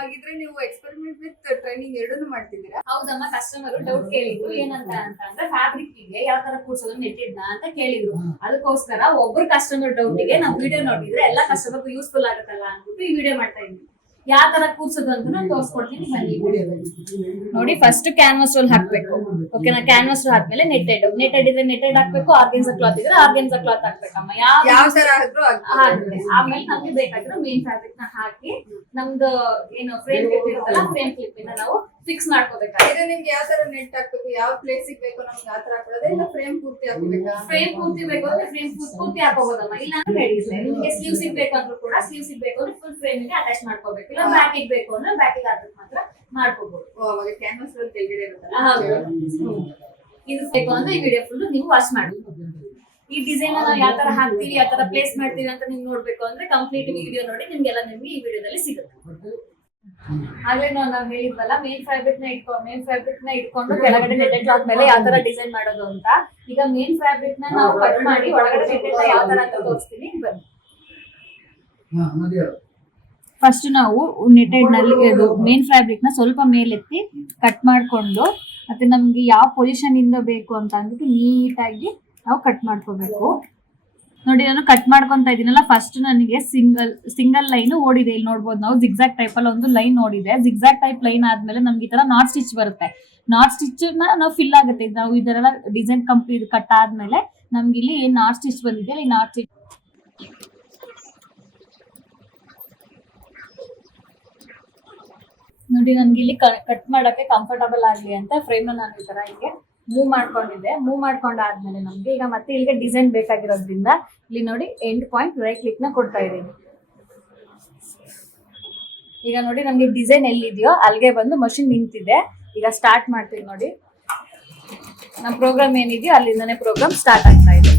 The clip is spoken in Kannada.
ಹಾಗಿದ್ರೆ ನೀವು ಎಕ್ಸ್ಪೆರಿಮೆಂಟ್ ವಿತ್ ಟ್ರೈನಿಂಗ್ ಎರಡನ್ನೂ ಮಾಡ್ತಿದ್ದೀರಾ? ಹೌದಮ್ಮ, ಕಸ್ಟಮರ್ ಡೌಟ್ ಕೇಳಿದ್ರು. ಏನಂತ ಅಂತಂದ್ರೆ ಫ್ಯಾಬ್ರಿಕ್ ಗೆ ಯಾವ ತರ ಕೂರ್ಸೋದು ನೆಟ್ಟಿದ್ನ ಅಂತ ಕೇಳಿದ್ರು. ಅದಕ್ಕೋಸ್ಕರ ಒಬ್ರು ಕಸ್ಟಮರ್ ಡೌಟ್ ಗೆ ನಾವು ವಿಡಿಯೋ ನೋಡಿದ್ರೆ ಎಲ್ಲಾ ಕಸ್ಟಮರ್ ಯೂಸ್ಫುಲ್ ಆಗುತ್ತಲ್ಲ ಅಂದ್ಬಿಟ್ಟು ಈ ವಿಡಿಯೋ ಮಾಡ್ತಾ ಇದ್ವಿ. ಯಾವ ತರ ಕೂರ್ಸೋದು ಅಂತ ನಾನು ತೋರಿಸ್ಕೊಡ್ತೀನಿ ಬನ್ನಿ. ನೋಡಿ, ಫಸ್ಟ್ ಕ್ಯಾನ್ವಾಸ್ ರೋಲ್ ಹಾಕ್ಬೇಕು. ಓಕೆನಾ? ಕ್ಯಾನ್ವಾಸ್ ರೋಲ್ ಆದ್ಮೇಲೆ ನೆಟೆಡ್ ಇದ್ರೆ ನೆಟೆಡ್ ಹಾಕ್ಬೇಕು, ಆರ್ಗೆನ್ಸಾ ಕ್ಲಾತ್ ಇದ್ರೆ ಆರ್ಗೆನ್ಸಾ ಕ್ಲಾತ್ ಹಾಕ್ಬೇಕಮ್ಮ. ಯಾವ ತರ ಆದ್ರೂ ಆಗುತ್ತೆ. ಆಮೇಲೆ ನಮ್ಗೆ ಬೇಕಾಗಿರೋ ಮೇನ್ ಫ್ಯಾಬ್ರಿಕ್ ನ ಹಾಕಿ ನಮ್ದು ಏನು ಫ್ರೇಮ್ ಕ್ಲಿಪ್ ಇರುತ್ತಲ್ಲ, ಫ್ರೇಮ್ ಕ್ಲಿಪ್ ಇಂದ ನಾವು ಫಿಕ್ಸ್ ಮಾಡ್ಕೋಬೇಕಾಗುತ್ತೆ. ನಿಮ್ಗೆ ಯಾವ ತರ ನೆಟ್ ಹಾಕ್ಬೇಕು, ಯಾವ ಪ್ಲೇಸ್ ಬೇಕು ನಮ್ಗೆ ಆ ತರ ಹಾಕೊಳ್ಳೋದೇ ಇಲ್ಲ ಫ್ರೇಮ್ ಪೂರ್ತಿ ಹಾಕ್ಬೇಕಾ? ಫ್ರೇಮ್ ಪೂರ್ತಿ ಬೇಕು ಅಂದ್ರೆ ಫ್ರೇಮ್ ಪೂರ್ತಿ ಹಾಕೋಬಹುದಮ್ಮ. ಇಲ್ಲ ಅಂದ್ರೆ ನಿಮ್ಗೆ ಸ್ಲೀವ್ಸ್ ಬೇಕು ಅಂದ್ರೂ ಕೂಡ ಸ್ಲೀವ್ಸ್ ಬೇಕು ಅಂದ್ರೆ ಫುಲ್ ಫ್ರೇಮ್ ಗೆ ಅಟ್ಯಾಚ್ ಮಾಡ್ಕೋಬೇಕು. ಇಲ್ಲ ಬ್ಯಾಕ್ ಬೇಕು ಅಂದ್ರೆ ಬ್ಯಾಕ್ ಗೆ ಹಾಕಿ ಮಾತ್ರ ಮಾಡ್ಕೋಬಹುದು. ಅವಾಗ ಕ್ಯಾನ್ವಾಸ್ ರೋಲ್ ತೆಗೆದಿದೆ ಇರುತ್ತಲ್ಲ, ಇದು ಬೇಕು ಅಂದ್ರೆ ಈ ವಿಡಿಯೋ ಫುಲ್ ನೀವು ವಾಚ್ ಮಾಡಿ. ಈ ಡಿಸೈನ್ ನಾವು ಯಾವ ತರ ಹಾಕ್ತೀವಿ, ಯಾವ ತರ ಪ್ಲೇಸ್ ಮಾಡ್ತೀವಿ ಅಂತ ನೀವು ನೋಡ್ಬೇಕು ಅಂದ್ರೆ ಕಂಪ್ಲೀಟ್ ವಿಡಿಯೋ ನೋಡಿ. ನಿಮ್ಗೆ ಈ ವಿಡಿಯೋದಲ್ಲಿ ಸಿಗುತ್ತೆ. ಆಗ್ಲೇ ನಾವು ಹೇಳಿದ್ವಲ್ಲ, ಮೇನ್ ಫ್ಯಾಬ್ರಿಕ್ ನ ಇಟ್ಕೊಂಡು ಕೆಳಗಡೆ ನೆಟೆಡ್ ಕ್ಲಾತ್ ಮೇಲೆ ಯಾವ ತರ ಡಿಸೈನ್ ಮಾಡೋದು ಅಂತ. ಈಗ ಮೇನ್ ಫ್ಯಾಬ್ರಿಕ್ ನ ನಾವು ಕಟ್ ಮಾಡಿ ಒಳಗಡೆ ನೆಟೆಡ್ ಯಾವ ತರ ಅಂತ ತೋರಿಸ್ತೀನಿ ಬನ್ನಿ. ಫಸ್ಟ್ ನಾವು ನೆಟೆಡ್ ನಲ್ಲಿ ಮೇನ್ ಫ್ಯಾಬ್ರಿಕ್ ನ ಸ್ವಲ್ಪ ಮೇಲೆತ್ತಿ ಕಟ್ ಮಾಡ್ಕೊಂಡು, ಮತ್ತೆ ನಮ್ಗೆ ಯಾವ ಪೊಸಿಷನ್ ಇಂದ ಬೇಕು ಅಂತ ಅಂದ್ಬಿಟ್ಟು ನೀಟಾಗಿ ನಾವು ಕಟ್ ಮಾಡ್ಕೋಬೇಕು. ನೋಡಿ, ನಾನು ಕಟ್ ಮಾಡ್ಕೊಂತ ಇದೀನಲ್ಲ, ಫಸ್ಟ್ ನನಗೆ ಸಿಂಗಲ್ ಲೈನ್ ಓಡಿದೆ. ಇಲ್ಲಿ ನೋಡ್ಬೋದು ನಾವು ಜಿಗ್ಜಾಗ್ ಟೈಪ್ ಅಲ್ಲಿ ಒಂದು ಲೈನ್ ಓಡಿದೆ. ಜಿಗ್ಜಾಗ್ ಟೈಪ್ ಲೈನ್ ಆದ್ಮೇಲೆ ನಮ್ಗೆ ಈ ತರ ನಾಟ್ ಸ್ಟಿಚ್ ಬರುತ್ತೆ. ನಾಟ್ ಸ್ಟಿಚ್ ನಾವು ಫಿಲ್ ಆಗುತ್ತೆ. ನಾವು ಇದರೆಲ್ಲ ಡಿಸೈನ್ ಕಂಪ್ಲೀಟ್ ಕಟ್ ಆದ್ಮೇಲೆ ನಮ್ಗೆ ಇಲ್ಲಿ ಏನ್ ನಾಟ್ ಸ್ಟಿಚ್ ಬಂದಿದೆ, ಈ ನಾಟ್ ಸ್ಟಿಚ್ ನೋಡಿ, ನನ್ಗೆ ಇಲ್ಲಿ ಕಟ್ ಮಾಡಕ್ಕೆ ಕಂಫರ್ಟಬಲ್ ಆಗ್ಲಿ ಅಂತ ಫ್ರೇಮ್ ನಾನು ಈ ತರ ಹಿಂಗೆ ಮೂವ್ ಮಾಡ್ಕೊಂಡಿದ್ದೆ. ಮೂವ್ ಮಾಡ್ಕೊಂಡಾದ್ಮೇಲೆ ನಮ್ಗೆ ಈಗ ಮತ್ತೆ ಇಲ್ಲಿಗೆ ಡಿಸೈನ್ ಬೇಕಾಗಿರೋದ್ರಿಂದ ಇಲ್ಲಿ ನೋಡಿ ಎಂಡ್ ಪಾಯಿಂಟ್ ರೈಟ್ ಕ್ಲಿಕ್ ನ ಕೊಡ್ತಾ ಇದ್ದೀನಿ. ಈಗ ನೋಡಿ, ನಮ್ಗೆ ಡಿಸೈನ್ ಎಲ್ಲಿದೆಯೋ ಅಲ್ಲಿಗೆ ಬಂದು ಮಷಿನ್ ನಿಂತಿದೆ. ಈಗ ಸ್ಟಾರ್ಟ್ ಮಾಡ್ತೀವಿ ನೋಡಿ. ನಮ್ಮ ಪ್ರೋಗ್ರಾಮ್ ಏನಿದೆಯೋ ಅಲ್ಲಿಂದನೇ ಪ್ರೋಗ್ರಾಮ್ ಸ್ಟಾರ್ಟ್ ಆಗ್ತಾ ಇದೆ.